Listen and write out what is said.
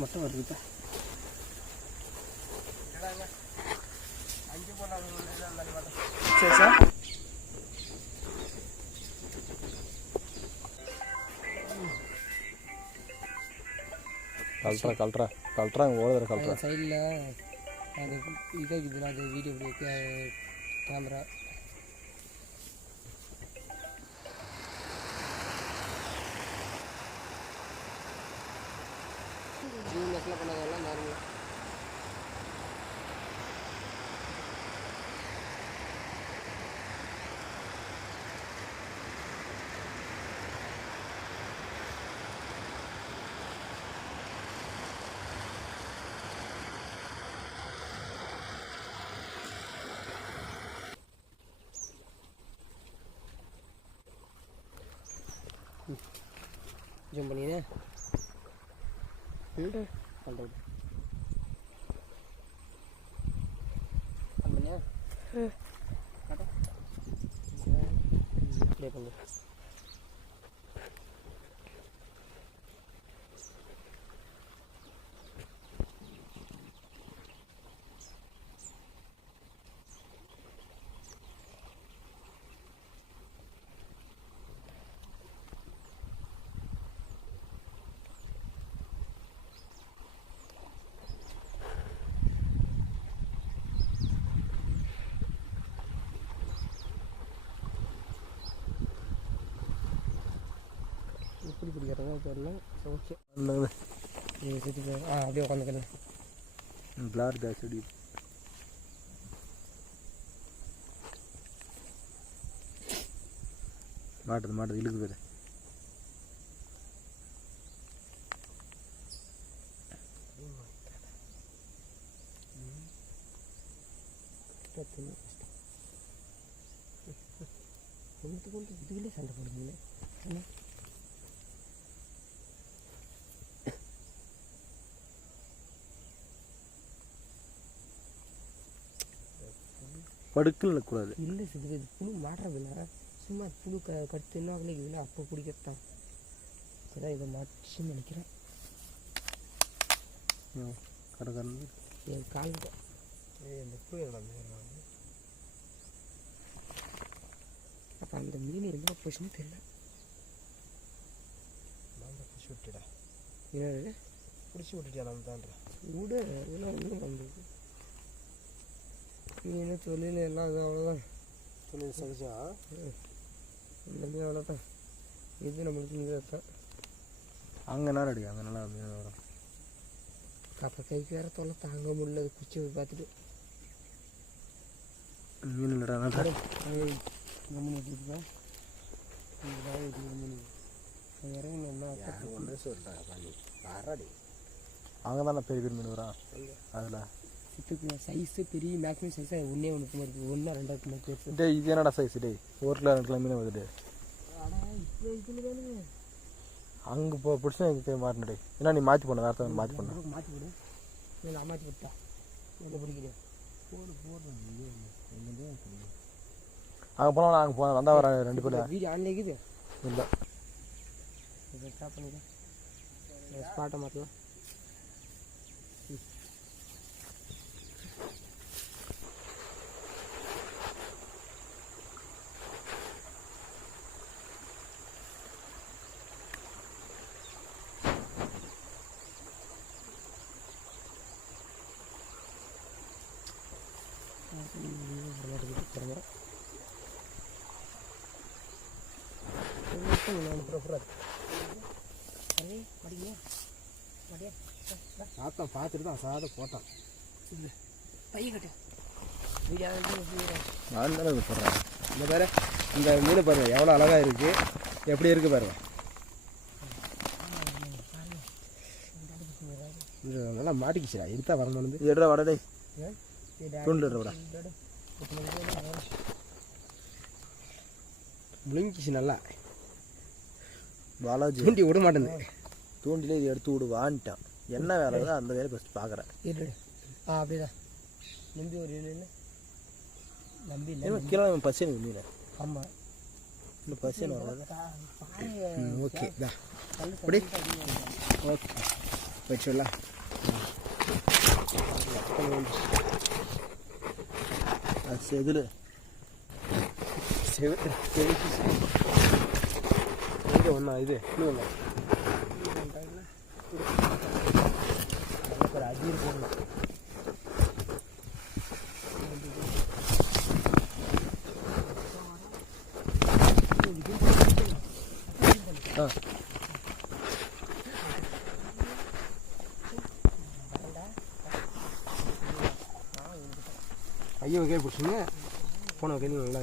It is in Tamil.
மட்டும் வருதுப்பா. சரி சார். கல்ட்ரா ஓடுற கல்ட்ரா சைடில் அது இதாக்குதுல அது வீடியோ கேமரா ஜூம் நெட்டில் பண்ணதெல்லாம் நார்மலாக ஜூம் பண்ணினே பண்ணுறது பண்ணியா ப்ளே பண்ணு. எப்படி பிடிக்கிறதா தெரியல. ஓகே அப்படியே உட்காந்துக்கிறேன். பிளார் தாசடி மாட்டுது இழுக்கு பேர். இதுலேயே சண்டை போடுங்களே. படுக்குன்னு இருக்கக்கூடாது. இல்லை சார், இது புழு மாட்டுறதுல சும்மா புழு கடுத்து என்ன ஆகலைக்குதுல அப்போ பிடிக்கத்தான். அதான் இதை மாட்டுன்னு நினைக்கிறேன். கரகரன்னு என் காலுக்கு இந்த புழு அப்போ அந்த மீன் எங்கே போச்சுன்னு தெரியல. பிடிச்சி விட்டுடா. என்னது பிடிச்சி விட்டுட்டியா? நம்ம தான்றா விடு. அதெல்லாம் ஒன்றும் வந்தது மீன் தொழில் எல்லாம் அது அவ்வளோதான். தொழில் சகிச்சா எல்லாமே அவ்வளோதான். இது நம்மளுக்கு இங்கே தான். அங்கே நேரம் அடி, அங்கே நல்லா மீன் வரும். அப்புறம் கைக்கு வேறு தொலை தாங்க முடியல. அது குச்சி பார்த்துட்டு மீன் இல்லைடா கம்மி வச்சுருப்பா. இறங்கி நல்லா ஒன்றே சொல்லிட்டேன் பண்ணி ஆறாடி. அங்கே தானே பெரிய மீன் வரும். அதில் சித்துக்கு சைஸு பெரிய மேக்ஸிமம் சைஸாக ஒன்றே ஒன்று இருக்குது. ஒன்றா ரெண்டாவது மாதிரி டே. இது என்னடா சைஸ் டே? 1 கிலோ 2 கிலோ மீன் வருது. ஆனால் இப்போ இதில் தானுங்க அங்கே பிடிச்சா எங்கே போய் மாட்டினடே. ஏன்னா நீ மாற்றி போன வேறு மாற்றி பண்ண மாற்றி போடு. நான் மாற்றி விட்டா எங்கே பிடிக்கிறேன் போடுறேன். அங்கே போனால் அங்கே போனேன் வந்தால் வர 2 பேர் வீடியோ ஆன்ல இருக்குது. இல்லை இதை ஸ்டாப் பண்ணிக்கலாம். ஸ்பாட்டை மாற்றலாம். பார்த்தா பார்த்துட்டு தான் சாத போட்டான். பையன் நான் தானே போடுறேன். இந்த பாரு, இந்த மீன் பாருங்க எவ்வளோ அழகாக இருக்குது, எப்படி இருக்குது பாருங்க. இது நல்லா மாட்டிக்கிச்சுடா. எடுத்தா வரணும். இது எடுறா வடடே தூண்டில் எடுறா. முழுங்கிச்சு நல்லா. பாலாஜி தூண்டி விட மாட்டேங்குது. தூண்டிலே இது எடுத்து விடுவான்ட்டான். என்ன வேலை தான் அந்த வேலை ஃபஸ்ட் பார்க்குறேன். இரு அப்படிதான் நம்பி ஒரு இல்லை நம்பி இல்லை ஏன்னா கீழே பசி எனக்கு மீன். ஆமாம் இன்னும் பசி ஓகே தான் அப்படி ஓகே வச்சுடலாம். அது செதில் எங்கே ஒன்றா இது இன்னும் ஒன்றா ஒரு அஜீர் போடணும். ஆ ஐயோ கை பிடிச்சுன்னு போன கேள்வி நல்லா